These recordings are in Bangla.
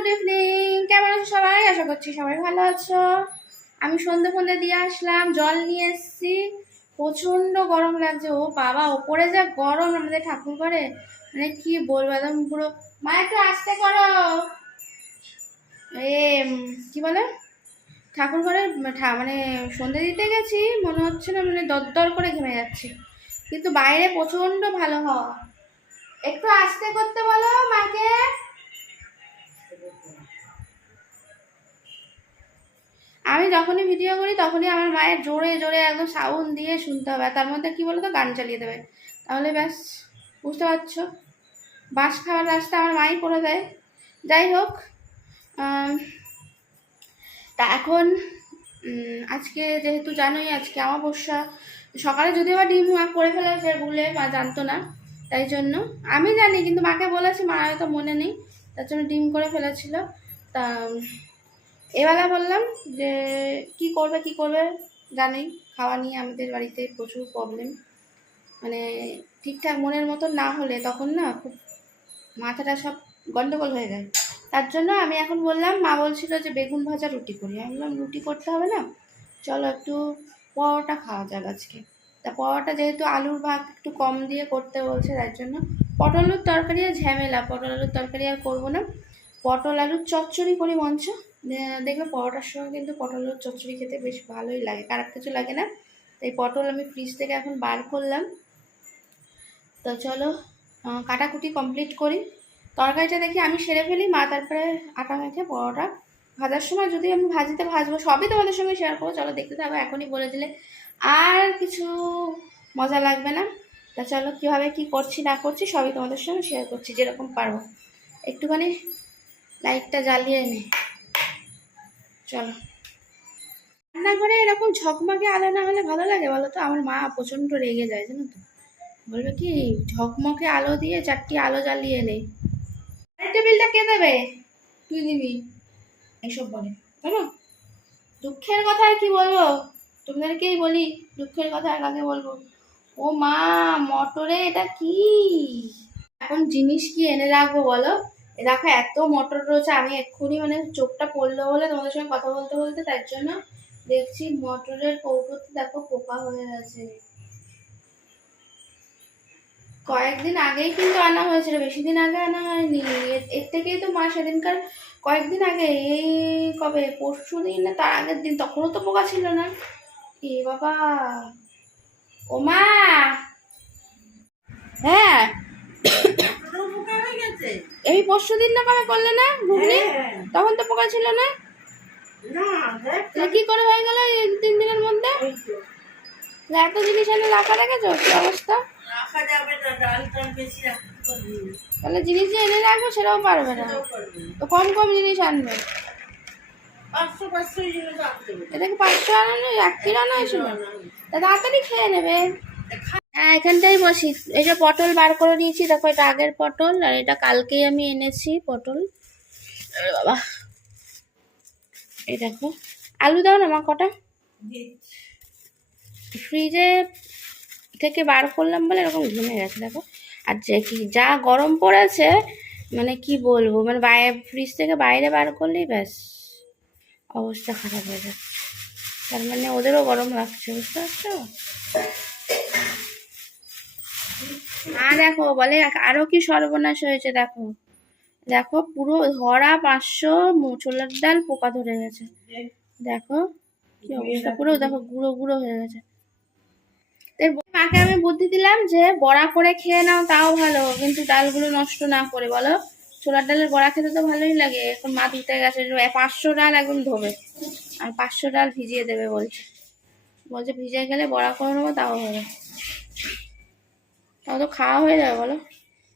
গুড ইভিনিং, কেমন আছো সবাই? আশা করছি সবাই ভালো আছো। আমি সন্ধে দিয়ে আসলাম, জল নিয়ে এসেছি। প্রচন্ড গরম লাগছে। ও বাবা, ওপরে যা গরম আমাদের ঠাকুর ঘরে, মানে কি বলবো, একদম পুরো। মা একটু আসতে করো। এ কি বলে, ঠাকুর ঘরে মানে সন্ধে দিতে গেছি, মনে হচ্ছে না, মানে দরদর করে ঘেমে যাচ্ছি, কিন্তু বাইরে প্রচন্ড ভালো হওয়া। একটু আস্তে করতে বলো মাকে। আমি যখনই ভিডিও করি তখনই আমার মায়ের জোরে জোরে একদম সাউন্ড দিয়ে শুনতে হবে, আর তার মধ্যে কি বলতো, গান চালিয়ে দেবে, তাহলে ব্যাস, বুঝতে পারছো, বাঁশ খাওয়ার রাস্তা আমার মাই করে দেয়। যাই হোক, তা এখন আজকে যেহেতু জানোই আজকে অমাবস্যা, সকালে যদিও বা ডিম করে ফেলেছে ভুলে, মা জানতো না, তাই জন্য আমি জানি, কিন্তু মাকে বলেছি, মা হয়তো মনে নেই, তার জন্য ডিম করে ফেলেছিল। তা এবেলা বললাম যে কি করবে, জানোই খাওয়া নিয়ে আমাদের বাড়িতে প্রচুর প্রবলেম, মানে ঠিকঠাক মনের মতো না হলে তখন না খুব মাথাটা সব গন্ডগোল হয়ে যায়। তার জন্য আমি এখন বললাম, মা বলছিল যে বেগুন ভাজা রুটি করি, আমি বললাম রুটি করতে হবে না, চলো একটু পরোটা খাওয়া যাক আজকে। তা পরোটা যেহেতু আলুর ভাগ একটু কম দিয়ে করতে বলছে, তার জন্য পটল আলুর তরকারি আর ঝামেলা, পটল আলুর তরকারি আর করবো না, পটল আলুর চচ্চড়ি করি মঞ্চ। দেখবে পরোটার সঙ্গে কিন্তু পটল আলুর চচ্চড়ি খেতে বেশ ভালোই লাগে, খারাপ কিছু লাগে না। তাই পটল আমি ফ্রিজ থেকে এখন বার করলাম। তো চলো কাটাকুটি কমপ্লিট করি, তরকারিটা দেখি আমি সেরে ফেলি, মা তারপরে আটা মেখে পরোটা ভাজার সময় যদি আমি ভাজবো, সবই তোমাদের সঙ্গে শেয়ার করবো, চলো দেখতে থাকো। এখনই বলে দিলে আর কিছু মজা লাগবে না। তা চলো কীভাবে কি করছি না করছি সবই তোমাদের সঙ্গে শেয়ার করছি, যেরকম পারবো। একটুখানি লাইটটা জ্বালিয়ে নে, চলো। রান্নাঘরে এরকম ঝকমকে আলো না হলে ভালো লাগে বলো তো? আমার মা প্রচণ্ড রেগে যায়, জানো তো, বলবে কি ঝকমকে আলো দিয়ে 4টি আলো জ্বালিয়ে নেই। টেবিলটা কে দেবে? তুই দিবি, এইসব বলে, জানো। দুঃখের কথা আর কি বলবো, তোমাদেরকেই বলি, দুঃখের কথা আর কাকে বলবো। ও মা, মটরে এটা কি, এখন জিনিস কি এনে রাখবো বলো? দেখো এত মটর রয়েছে, আমি এক্ষুনি মানে চোখটা পড়লো বলে তোমাদের সঙ্গে কথা বলতে বলতে, তার জন্য দেখছি মটরের কৌটোতে দেখো পোকা হয়ে গেছে। কয়েকদিন আগেই কিন্তু আনা হয়েছিল, বেশি দিন আগে আনা হয়নি। এর থেকেই তো মা সেদিনকার কয়েকদিন আগে, এই কবে, পরশু দিন না তার আগের দিন, তখনও তো পোকা ছিল না। এ বাবা, ও মা, হ্যাঁ এই পরশু দিন না কবে করলে না ঘুগনি, তখন তো পোকা ছিল না, কি করে হয়ে গেল এই 3 দিনের মধ্যে? এত জিনিস এনে রাখা রেখেছো, কি অবস্থা? তাহলে জিনিস যে এনে রাখবো সেটাও পারবে না, তো কম কম জিনিস আনবে। এটা কি 500 আনানো, 1 কিলো আনা হয়েছিল? তাড়াতাড়ি খেয়ে নেবে। হ্যাঁ, এখানটাই বসি। এই যে পটল বার করে নিয়েছি, দেখো এটা আগের পটল, আর এটা কালকেই আমি এনেছি পটল। বাবা, এই দেখো, আলু দাও না মা কটা, ফ্রিজে থেকে বার করলাম বলে এরকম ঘুমে গেছে দেখো। আর যে কি যা গরম পড়েছে, মানে কি বলবো, মানে ফ্রিজ থেকে বাইরে বার করলেই ব্যাস অবস্থা খারাপ হয়ে যাচ্ছে। তার মানে ওদেরও গরম লাগছে, বুঝতে পারছো? আর দেখো বলে আরো কি সর্বনাশ হয়েছে, দেখো দেখো পুরো ধরা 500 ছোলার ডাল পোকা ধরে গেছে, দেখো কি অবস্থা, পুরো দেখো গুঁড়ো গুঁড়ো হয়ে গেছে। মাকে আমি বুদ্ধি দিলাম যে বড়া করে খেয়ে নাও, তাও ভালো, কিন্তু ডালগুলো নষ্ট না করে, বলো। ছোলার ডালের বড়া খেতে তো ভালোই লাগে। এখন মা ধুতে গেছে, 500 ডাল একদম ধোবে, আর 500 ডাল ভিজিয়ে দেবে বলছে, ভিজে গেলে বড়া করে নেবো, তাও হবে, তাও তো খাওয়া হয়ে যাবে বলো।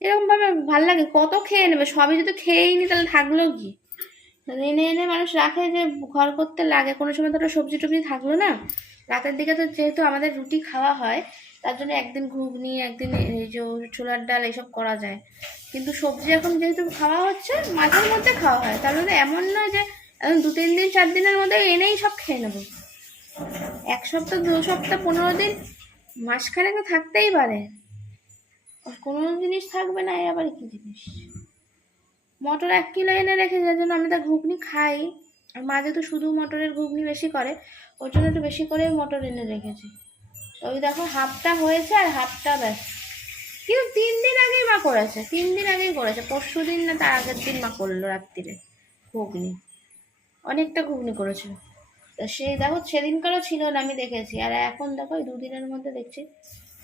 এরকম ভাবে ভাল লাগে, কত খেয়ে নেবে, সবই যদি খেয়েই নি তাহলে থাকলো কি? এনে এনে মানুষ রাখে যে ঘর করতে লাগে, কোনো সময় তো সবজি টবজি থাকলো না, রাতের দিকে তো যেহেতু আমাদের রুটি খাওয়া হয়, তার জন্য একদিন ঘুগনি, একদিন এই যে ছোলার ডাল এইসব করা যায়। কিন্তু সবজি এখন যেহেতু খাওয়া হচ্ছে, মাঝের মধ্যে খাওয়া হয়, তার মধ্যে এমন নয় যে এখন 2-3 দিন 4 দিনের মধ্যে এনেই সব খেয়ে নেবো। 1 সপ্তাহ 2 সপ্তাহ 15 দিন মাসখানেক তো থাকতেই পারে, কোনো জিনিস থাকবে না, আবার কি জিনিস। মটর 1 কিলো এনে রেখেছে, যার জন্য আমি তো ঘুগনি খাই। আর মা যেহেতু শুধু মটরের ঘুগনি বেশি করে, ওর জন্য একটু বেশি করে মটর এনে রেখেছি। তো ওই দেখো হাফটা হয়েছে আর হাফটা ব্যাস। কিন্তু 3 দিন আগেই মা করেছে, 3 দিন আগেই করেছে, পরশু দিন না তার আগের দিন মা করলো রাত্রিরে ঘুগনি। অনেকটা ঘুগনি করেছিল। তা সে দেখো সেদিনকারও ছিল না, আমি দেখেছি। আর এখন দেখো এই 2 দিনের মধ্যে দেখছি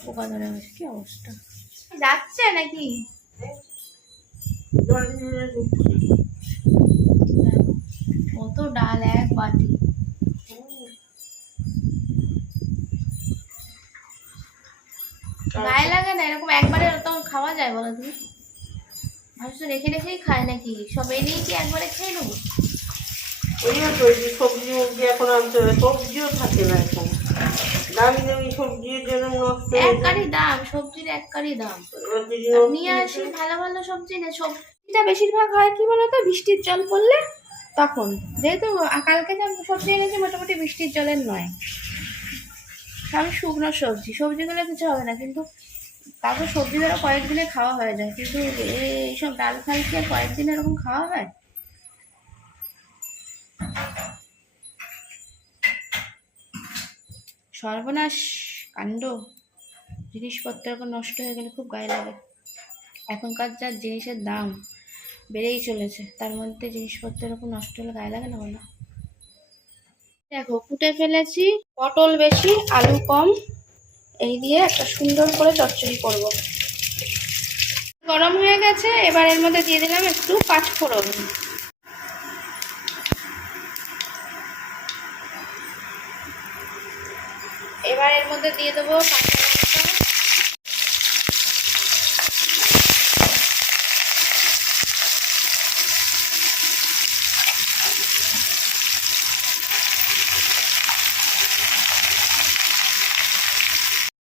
পোকা ধরে গেছে। কি অবস্থা, যাচ্ছে নাকি? কত ডাল, 1 বাটি। গায়ে লাগে না এরকম একবারে তো খাওয়া যায় বলো তুমি? ভাবছো রেখে রেখেই খায় নাকি? সব এনেই কি একবারে খেয়ে নেবো? ওই সবজি মুরগি এখন আনতে হবে, সবজিও থাকে না এখন, দামি দামি সবজির জন্য নষ্ট একবারই দাম, সবজির একবারই দাম। নিয়ে আসি ভালো ভালো সবজি না। সবজিটা বেশিরভাগ হয় কি বলতো, বৃষ্টির জল পড়লে তখন। যেহেতু কালকে যা সবজি এনেছি মোটামুটি বৃষ্টির জলের নয়, সব শুকনো সবজি, সবজিগুলো কিছু হবে না। কিন্তু তারপর সবজি ধরো কয়েকদিনে খাওয়া হয়ে যায়, কিন্তু এইসব ডাল ফাল কি আর কয়েকদিন এরকম খাওয়া হয়? সর্বনাশ কাণ্ড। জিনিসপত্র এখন নষ্ট হয়ে গেলে খুব গায়ে লাগে। এখনকার যা জিনিসের দাম বেড়েই চলেছে, তার মধ্যে জিনিসপত্র এরকম নষ্ট হলে গায়ে লাগে না বলো? দেখো কুটে ফেলেছি, পটল বেশি আলু কম, এই দিয়ে একটা সুন্দর করে চচ্চড়ি করব। গরম হয়ে গেছে, এবার এর মধ্যে দিয়ে দিলাম একটু 5 ফোড়ন। এবার এর মধ্যে দিয়ে দেবো কাঁচা লঙ্কা,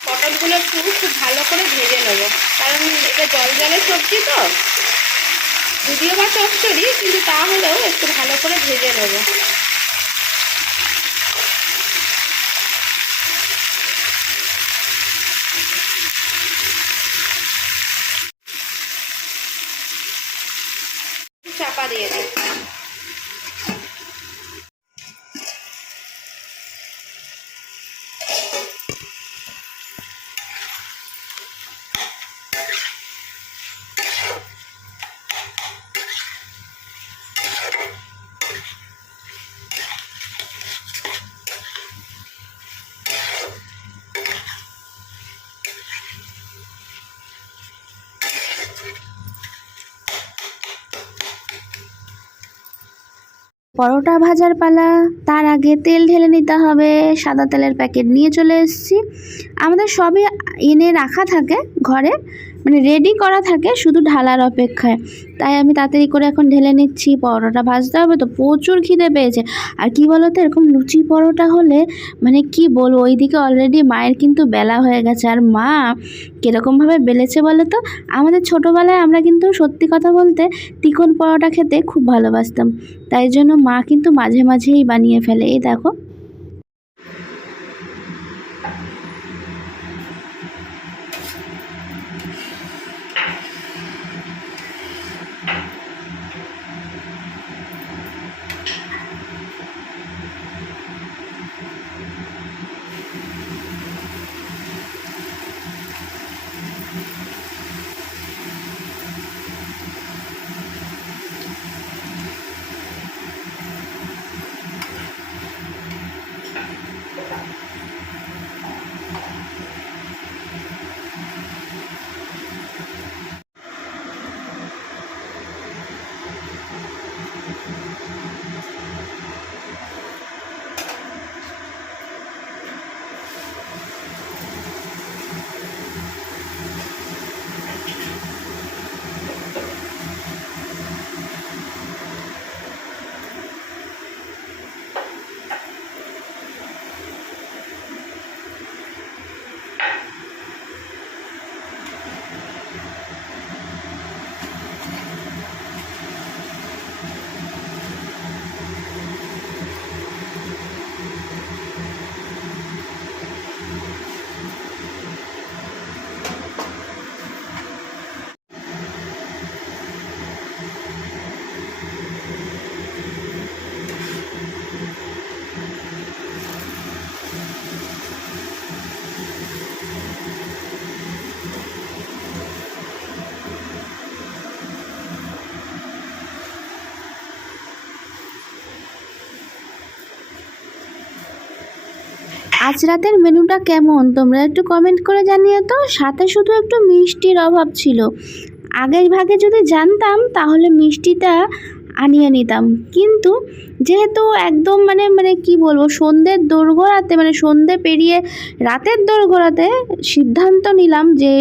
পটলগুলো খুব ভালো করে ভেজে নেবো, কারণ এটা জল জলের সবজি তো, যদিও বা চচ্চড়ি, কিন্তু তাহলেও একটু ভালো করে ভেজে নেবো। চাপা দিয়ে দিই। পরোটা ভাজার পালা। তার আগে তেল ঢেলে নিতে হবে। সাদা তেলের প্যাকেট নিয়ে চলে এসেছি। আমাদের সবই এনে রাখা থাকে ঘরে, মানে রেডি করা থাকে, শুধু ঢালার অপেক্ষায়। তাই আমি তাড়াতাড়ি করে এখন ঢেলে নিচ্ছি। পরোটা ভাজতে হবে তো, প্রচুর খিদে পেয়েছে। আর কি বলো তো, এরকম লুচি পরোটা হলে মানে কি বলবো, ওইদিকে অলরেডি মায়ের কিন্তু বেলা হয়ে গেছে। আর মা কীরকমভাবে বেলেছে বলো তো, আমাদের ছোটোবেলায় আমরা কিন্তু সত্যি কথা বলতে তিকোন পরোটা খেতে খুব ভালোবাসতাম। তাই জন্য মা কিন্তু মাঝে মাঝেই বানিয়ে ফেলে। এই দেখো, আজ রাতের মেনুটা কেমন তোমরা একটু কমেন্ট করে জানিও তো। সাথে শুধু একটু মিষ্টির অভাব ছিল। আগের ভাগে যদি জানতাম তাহলে মিষ্টিটা আনিয়ে নিতাম, কিন্তু যেহেতু একদম মানে কি বলবো, সন্ধ্যের দোরগোড়াতে মানে সন্ধ্যে পেরিয়ে রাতের দোরগোড়াতে সিদ্ধান্ত নিলাম যে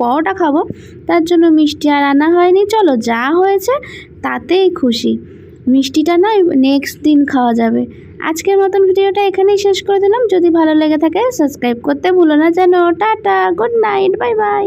পরোটা খাবো, তার জন্য মিষ্টি আর আনা হয়নি। চলো যা হয়েছে তাতেই খুশি, মিষ্টিটা নয় নেক্সট দিন খাওয়া যাবে। আজকের মতন ভিডিওটা এখানেই শেষ করে দিলাম। যদি ভালো লেগে থাকে সাবস্ক্রাইব করতে ভুলো না যেন। Tata, good night, bye bye.